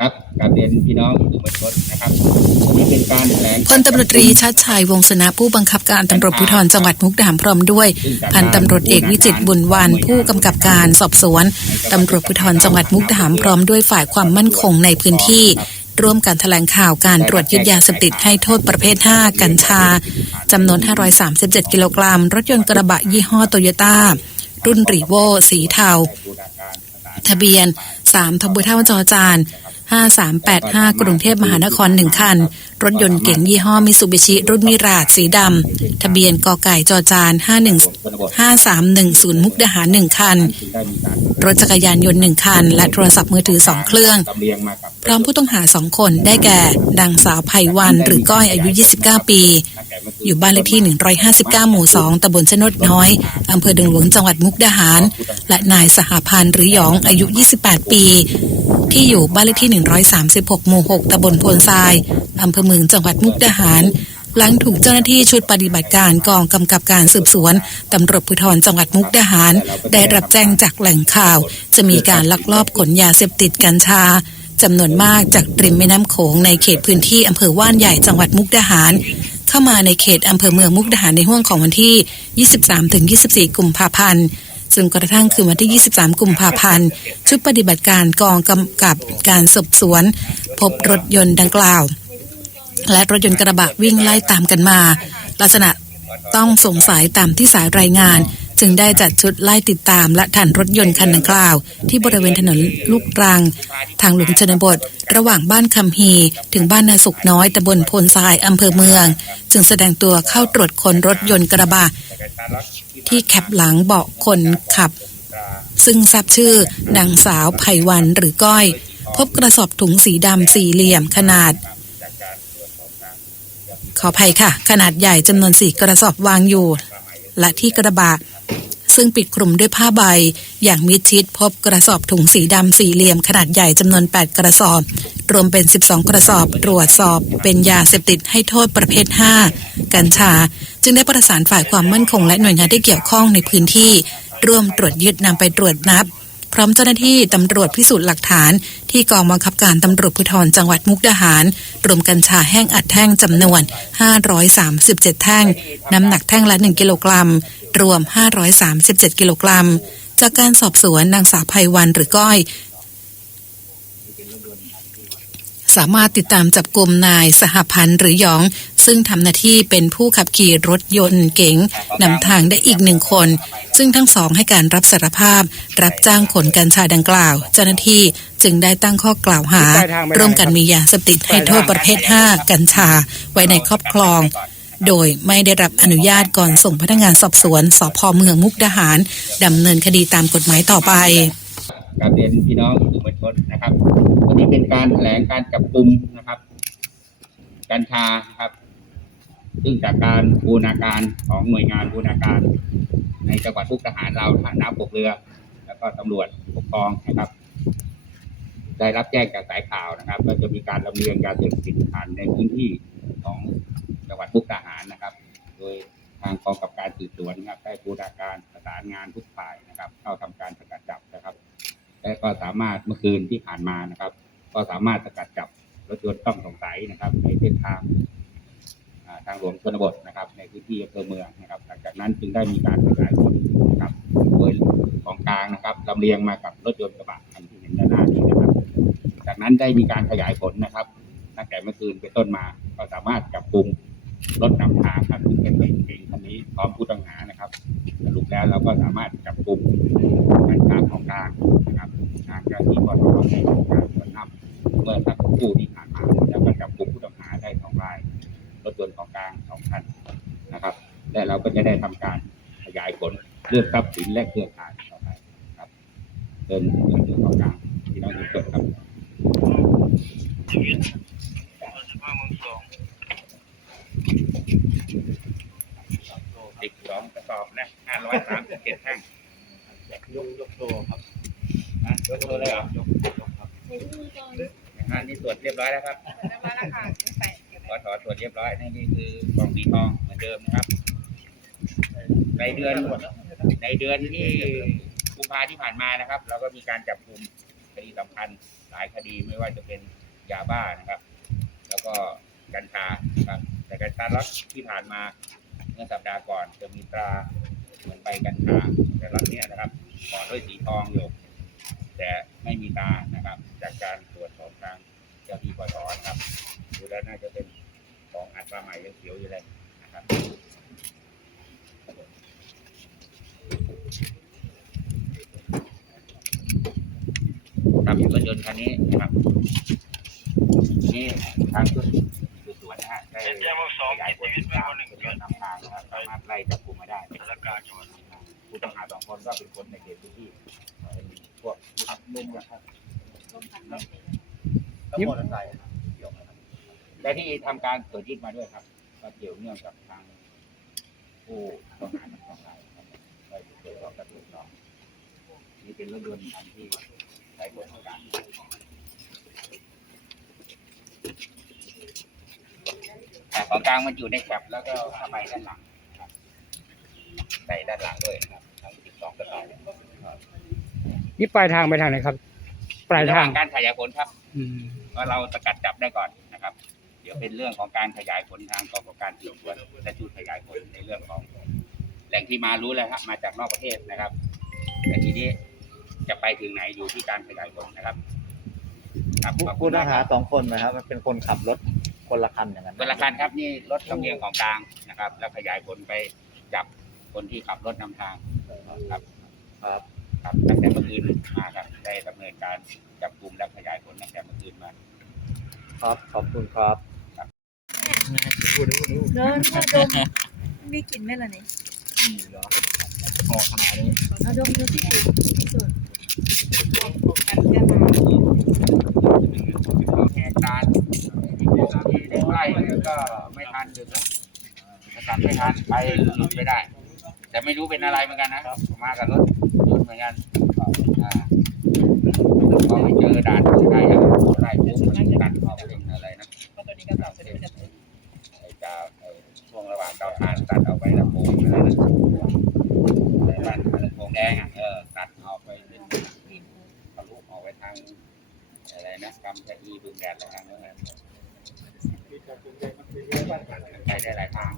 ครับกราบเรียนพี่น้องสื่อมวลชนนะครับวันนี้เป็นการแถลงพลตำรวจตรีชาติชัยวงศ์สนะผู้บังคับการตำรวจภูธรจังหวัดมุกดาหารพร้อมด้วยพันตำรวจเอกวิจิตรบุญวานผู้กำกับการสอบสวนตำรวจภูธรจังหวัดมุกดาหารพร้อมด้วยฝ่ายความมั่นคงในพื้นที่ร่วมกันแถลงข่าวการตรวจยึดยาเสพติดให้โทษประเภท 5 กัญชาจำนวน 537 กิโลกรัม รถยนต์กระบะยี่ห้อโตโยต้า รุ่นรีโวสีเทา ทะเบียน 3ทบเท่าจอจาน 5385 กรุงเทพมหานคร 1 คัน รถยนต์เก๋งยี่ห้อมิซูบิชิ รุ่นมิราดสีดำ ทะเบียนกอไก่จอจาน51 5310 มุกดาหาร 1 คัน รถจักรยานยนต์ 1 คัน และโทรศัพท์มือถือ 2 เครื่อง พร้อมผู้ต้องหา 2 คนได้แก่ ดังสาวไพวันหรือก้อยอายุ 29 ปี อยู่บ้านเลขที่ 159 หมู่ 2 ตำบลชนดน้อย อำเภอดงหลวงจังหวัดมุกดาหาร และนายสหพันธ์หรือหยองอายุ 28 ปี ที่อยู่บ้านเลขที่ 136 หมู่ 6ตำบลโพนทรายอำเภอเมืองจังหวัดมุกดาหาร หลังถูกเจ้าหน้าที่ชุดปฏิบัติการกองกำกับการสืบสวนตำรวจภูธรจังหวัดมุกดาหาร ได้รับแจ้งจากแหล่งข่าว จะมีการลักลอบขนยาเสพติดกัญชาจำนวนมากจากริมแม่น้ำโขงในเขตพื้นที่อำเภอว่านใหญ่จังหวัดมุกดาหาร เข้ามาในเขตอำเภอเมืองมุกดาหารในห้วงของวันที่ 23-24 กุมภาพันธ์ จนกระทั่งคืนวันที่ 23 กุมภาพันธ์ ชุดปฏิบัติการกองกำกับการสอบสวน พบรถยนต์ดังกล่าว และรถยนต์กระบะวิ่งไล่ตามกันมา ลักษณะต้องสงสัยตามที่สายรายงาน จึงได้จัดชุดไล่ติดตามและทันรถยนต์คันดังกล่าว ที่บริเวณถนนลูกรัง ทางหลวงชนบท ระหว่างบ้านคำฮี ถึงบ้านนาสุกน้อยตำบลโพนทรายอำเภอเมือง จึงแสดงตัวเข้าตรวจคนรถยนต์กระบะที่แคปหลังเบาะคนขับ ซึ่งทราบชื่อนางสาวไพวันหรือก้อย พบกระสอบถุงสีดำสี่เหลี่ยมขนาด ขออภัยค่ะ ขนาดใหญ่จำนวนสี่กระสอบวางอยู่ และที่กระบะ ซึ่งปิดคลุมด้วยผ้าใบ อย่างมิดชิดพบกระสอบถุงสีดำสี่เหลี่ยมขนาดใหญ่จำนวน 8 กระสอบ รวมเป็น 12 กระสอบ ตรวจสอบ เป็นยาเสพติดให้โทษประเภท 5 กัญชา จึงได้ประสานฝ่ายความมั่นคงและหน่วยงานที่เกี่ยวข้องในพื้นที่ ร่วมตรวจยึดนำไปตรวจนับ พร้อมเจ้าหน้าที่ตำรวจพิสูจน์หลักฐาน ที่กองบังคับการตำรวจภูธรจังหวัดมุกดาหาร รวมกัญชาแห้งอัดแท่งจำนวน 537 แท่ง น้ำหนักแท่งละ 1 กิโลกรัม รวม 537 กิโลกรัม จากการสอบสวนนางสาวไพวันหรือก้อยสามารถติดตามจับกลุ่มนายสหพันธ์หรือหยอง ซึ่งทำหน้าที่เป็นผู้ขับขี่รถยนต์เก๋งนำทางได้อีกหนึ่งคน ซึ่งทั้งสองให้การรับสารภาพ รับจ้างขนกัญชาดังกล่าว เจ้าหน้าที่จึงได้ตั้งข้อกล่าวหา ร่วมกันมียาเสพติดให้โทษประเภท 5 กัญชา ไว้ในครอบครองโดยไม่ได้รับอนุญาตก่อนส่งพนักงานสอบสวนสพเมืองมุกดาหาร ดำเนินคดีตามกฎหมายต่อไปกราบเรียนพี่น้องสื่อมวลชนนะครับวันนี้เป็นการแถลงการจับกลุ่มนะครับ กัญชานะครับ ซึ่งจากการบูรณาการของหน่วยงานบูรณาการ ในจังหวัดทุกทหารเราท่าน้ำปกเรือ แล้วก็ตำรวจปกครองนะครับ ได้รับแจ้งจากสายข่าวนะครับว่าจะมีการลำเลียงยาเสพติดผ่านในพื้นที่ของจังหวัดทุกทหารนะครับ โดยทางกองกับการสืบสวนนะครับได้บูรณาการประสานงานทุกฝ่ายนะครับ เข้าทำการสกัดจับนะครับ และก็สามารถเมื่อคืนที่ผ่านมานะครับ ก็สามารถสกัดจับรถยนต์ต้องสงสัยนะครับ ในเส้นทาง ทางหลวงชนบทนะครับ ในพื้นที่อำเภอเมืองนะครับ หลังจากนั้นจึงได้มีการขยายผลนะครับโดยของกลางนะครับลำเลียงมากับรถยนต์กระบะคันที่เห็นด้านหน้านี้นะครับ จากนั้นได้มีการขยายผลนะครับตั้งแต่เมื่อคืนเป็นต้นมาก็สามารถจับกลุ่มรถนำทางครับซึ่งเป็นรถเก๋งคันนี้พร้อมผู้ต้องหานะครับสรุปแล้วเราก็สามารถจับกลุ่มกัญชาของกลางนะครับทางเจ้าหน้าที่ปตทได้ทำการตรวจนับเมื่อสักครู่ที่ผ่านมาแล้วก็จับกลุ่มผู้ รถยนต์ของกลางสองคันนะครับ และเราก็จะได้ทำการขยายผลเรื่องทรัพย์สินและเครือข่ายต่อไปครับเดินเรื่องของกลางที่น้องทุกคนครับสิบสองกระสอบนะห้าร้อยสามสิบเจ็ดแท่งยกยกตัวครับนะยกตัวเลยเหรอยกยกครับนะฮะนี่ตรวจเรียบร้อยแล้วครับ ขอถอตรวจเรียบร้อยนี่คือกล่องสีทองเหมือนเดิมนะครับ ในเดือนในเดือนที่กุมภาที่ผ่านมานะครับ เราก็มีการจับกลุ่มคดีสำคัญหลายคดีไม่ว่าจะเป็นยาบ้านะครับ แล้วก็กัญชาครับ แต่กัญชาล็อตที่ผ่านมาเมื่อสัปดาห์ก่อนจะมีตราเหมือนใบกัญชาแต่ล็อตเนี้ยนะครับห่อด้วยสีทองอยู่แต่ไม่มีตานะครับ จากการตรวจของทาง เจ้าที่ปสนครับ ดูแล้วน่าจะเป็นของอัตราใหม่ยังเขียวอยู่เลยนะครับครับรถยนต์คันนี้นะครับนี่ทางชุดสืบสวนนะฮะได้ขยายผลติดตามเป็นรถนำทางนะครับสามารถไล่จับกลุ่มมาได้ผู้ต้องหาสองคนก็เป็นคนในเขตพื้นที่พวกนุ่มนะครับ แล้วมอเตอร์ไซค์ครับเกี่ยวไหมครับและที่ทำการตรวจยึดมาด้วยครับก็เกี่ยวเนื่องกับทางผู้ต้องหาทั้งสองรายครับได้เกี่ยวกับกระตุ้นต่อนี่เป็นรถยนต์คันที่ใช้บริการแต่ของกลางมันอยู่ในแคปแล้วก็ทำไมด้านหลังนะครับใส่ด้านหลังด้วยนะครับทั้งสิบสองกระสอบนี่ปลายทางไปทางไหนครับ ปลายระหทาว่างงการขยายผลครับ อืม ว่าเราสกัดจับได้ก่อนนะครับ เดี๋ยวเป็นเรื่องของการขยายผลทางกองกำกับการสืบสวนและชุดขยายผลในเรื่องของ แหล่งที่มารู้แล้วครับมาจากนอกประเทศนะครับ แต่ทีนี้จะไปถึงไหนอยู่ที่การขยายผลนะครับครับขอบคุผู้ณต้อมางกคหารับสองคนนะครับ มันเป็นคนขับรถคนละคันอย่างนั้นเวลาการครับนี่รถลำเลียงของกลางนะครับ แล้วขยายผลไปจับคนที่ขับรถนำทางครับ ครับ ครับตั้งแต่เมื่อคืนมาครับได้ดำเนินการจับกลุ่มและขยายผลตั้งแต่เมื่อคืนมา ครับขอบคุณครับ เดินมาดมมีกลิ่นไหมล่ะเนี่ยนี่เหรอพอขนาดนี้เอาดมดูที่กลิ่นที่สุดกันกันเหตุการณ์ที่ได้ใกล้ก็ไม่ทันดึกแล้วจะกลับไม่ทันไปหลุดไม่ได้ แต่ไม่รู้เป็นอะไรเหมือนกันนะครับมากับรถยนต์ เหมือนกันอ่าพอไปเจอด่านได้ครับได้ปุ๊บมันดันออกเป็นอะไรนะไอ้กาวไอ้ช่วงระหว่างกาทานตัดเอาไปลำโพงอะไรนะไอ้บ้านลำโพงแดงอะเออตัดออกไปเป็นทะลุออกไปทางอะไรนะกำชะอีบึงแดดอะไรทางนั้นนะไปได้หลายทาง